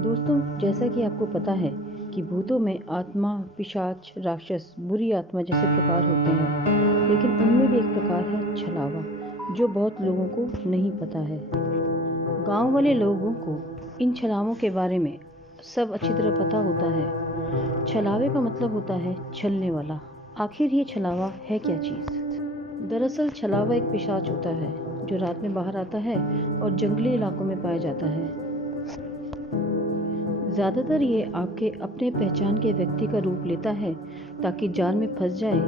दोस्तों, जैसा कि आपको पता है कि भूतों में आत्मा, पिशाच, राक्षस, बुरी आत्मा जैसे प्रकार होते हैं, लेकिन उनमें भी एक प्रकार है छलावा, जो बहुत लोगों को नहीं पता है। गांव वाले लोगों को इन छलावों के बारे में सब अच्छी तरह पता होता है। छलावे का मतलब होता है छलने वाला। आखिर ये छलावा है क्या चीज़? दरअसल छलावा एक पिशाच होता है जो रात में बाहर आता है और जंगली इलाकों में पाया जाता है। ज़्यादातर ये आपके अपने पहचान के व्यक्ति का रूप लेता है ताकि जाल में फंस जाए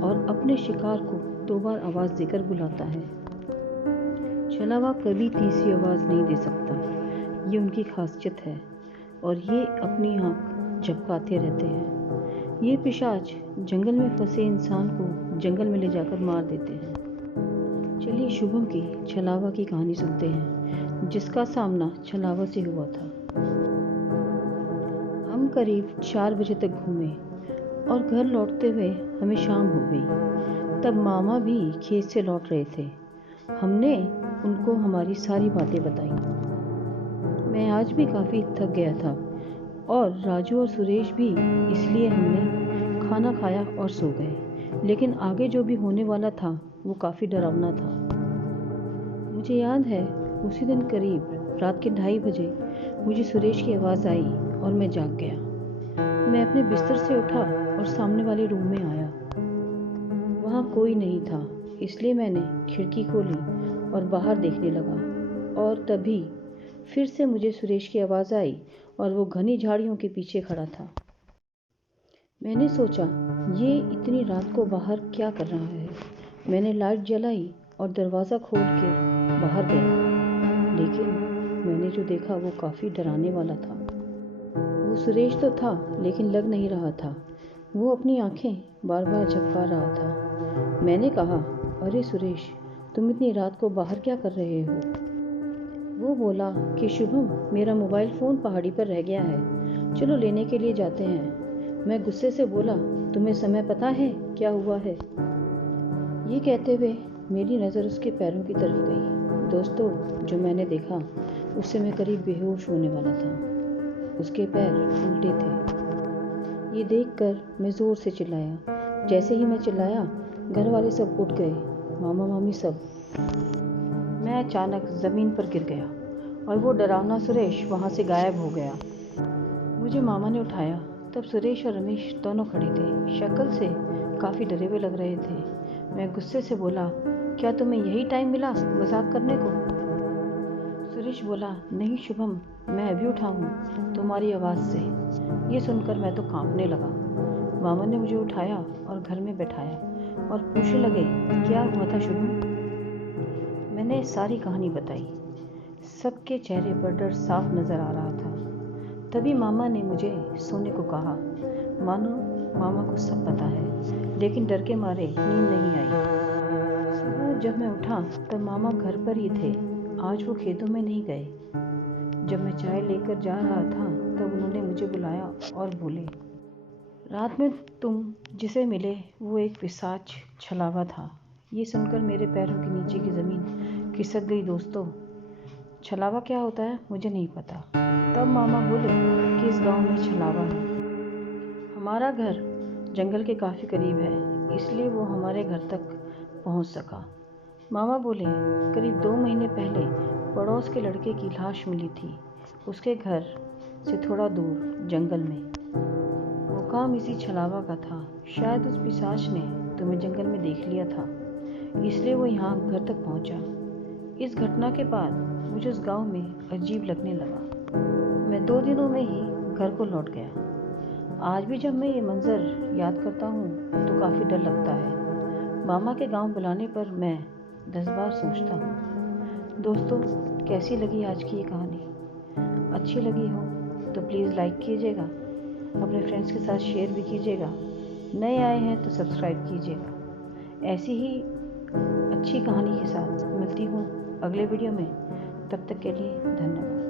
और अपने शिकार को 2 बार आवाज़ देकर बुलाता है। छलावा कभी तीसरी आवाज़ नहीं दे सकता, ये उनकी खासियत है और ये अपनी आँख झपकाते रहते हैं। ये पिशाच जंगल में फंसे इंसान को जंगल में ले जाकर मार देते हैं। चलिए शुभम की छलावा की कहानी सुनते हैं, जिसका सामना छलावा से हुआ था। हम करीब 4 बजे तक घूमे और घर लौटते हुए हमें शाम हो गई। तब मामा भी खेत से लौट रहे थे। हमने उनको हमारी सारी बातें बताई। मैं आज भी काफ़ी थक गया था और राजू और सुरेश भी, इसलिए हमने खाना खाया और सो गए। लेकिन आगे जो भी होने वाला था वो काफ़ी डरावना था। मुझे याद है उसी दिन करीब रात के 2:30 बजे मुझे सुरेश की आवाज़ आई और मैं जाग गया। मैं अपने बिस्तर से उठा और सामने वाले रूम में आया। वहाँ कोई नहीं था, इसलिए मैंने खिड़की खोली और बाहर देखने लगा। और तभी फिर से मुझे सुरेश की आवाज़ आई और वो घनी झाड़ियों के पीछे खड़ा था। मैंने सोचा, ये इतनी रात को बाहर क्या कर रहा है। मैंने लाइट जलाई और दरवाज़ा खोल के बाहर गया, लेकिन मैंने जो देखा वो काफ़ी डराने वाला था। वो सुरेश तो था, लेकिन लग नहीं रहा था। वो अपनी आंखें बार बार झपका रहा था। मैंने कहा, अरे सुरेश, तुम इतनी रात को बाहर क्या कर रहे हो? वो बोला कि शुभम, मेरा मोबाइल फ़ोन पहाड़ी पर रह गया है, चलो लेने के लिए जाते हैं। मैं गुस्से से बोला, तुम्हें समय पता है क्या हुआ है? ये कहते हुए मेरी नज़र उसके पैरों की तरफ गई। दोस्तों, जो मैंने देखा उससे मैं करीब बेहोश होने वाला था। उसके पैर उल्टे थे। ये देखकर मैं ज़ोर से चिल्लाया। जैसे ही मैं चिल्लाया, घर वाले सब उठ गए, मामा मामी सब। मैं अचानक ज़मीन पर गिर गया और वो डरावना सुरेश वहाँ से गायब हो गया। मुझे मामा ने उठाया। तब सुरेश और रमेश दोनों खड़े थे। शक्ल से काफ़ी डरे हुए लग रहे थे। मैं गुस्से से बोला, क्या तुम्हें यही टाइम मिला मजाक करने को? सुरेश बोला, नहीं शुभम, मैं अभी उठा हूँ तुम्हारी आवाज़ से। ये सुनकर मैं तो कांपने लगा। मामा ने मुझे उठाया और घर में बैठाया और पूछने लगे, क्या हुआ था शुभम? मैंने सारी कहानी बताई। सबके चेहरे पर डर साफ नज़र आ रहा था। तभी मामा ने मुझे सोने को कहा। मानो मामा को सब पता है, लेकिन डर के मारे नींद नहीं आई। सुबह जब मैं उठा तब मामा घर पर ही थे। आज वो खेतों में नहीं गए। जब मैं चाय लेकर जा रहा था तब उन्होंने मुझे बुलाया और बोले, रात में तुम जिसे मिले वो एक पिशाच छलावा था। ये सुनकर मेरे पैरों के नीचे की ज़मीन खिसक गई। दोस्तों, छलावा क्या होता है मुझे नहीं पता। तब मामा बोले कि इस गांव में छलावा है। हमारा घर जंगल के काफ़ी करीब है, इसलिए वो हमारे घर तक पहुंच सका। मामा बोले, करीब 2 महीने पहले पड़ोस के लड़के की लाश मिली थी, उसके घर से थोड़ा दूर जंगल में। वो काम इसी छलावा का था। शायद उस पिशाच ने तुम्हें जंगल में देख लिया था, इसलिए वो यहाँ घर तक पहुँचा। इस घटना के बाद मुझे उस गांव में अजीब लगने लगा। मैं 2 दिनों में ही घर को लौट गया। आज भी जब मैं ये मंज़र याद करता हूँ तो काफ़ी डर लगता है। मामा के गांव बुलाने पर मैं 10 बार सोचता हूँ। दोस्तों, कैसी लगी आज की ये कहानी? अच्छी लगी हो तो प्लीज़ लाइक कीजिएगा, अपने फ्रेंड्स के साथ शेयर भी कीजिएगा। नए आए हैं तो सब्सक्राइब कीजिएगा। ऐसी ही अच्छी कहानी के साथ मिलती हूँ अगले वीडियो में। तब तक के लिए धन्यवाद।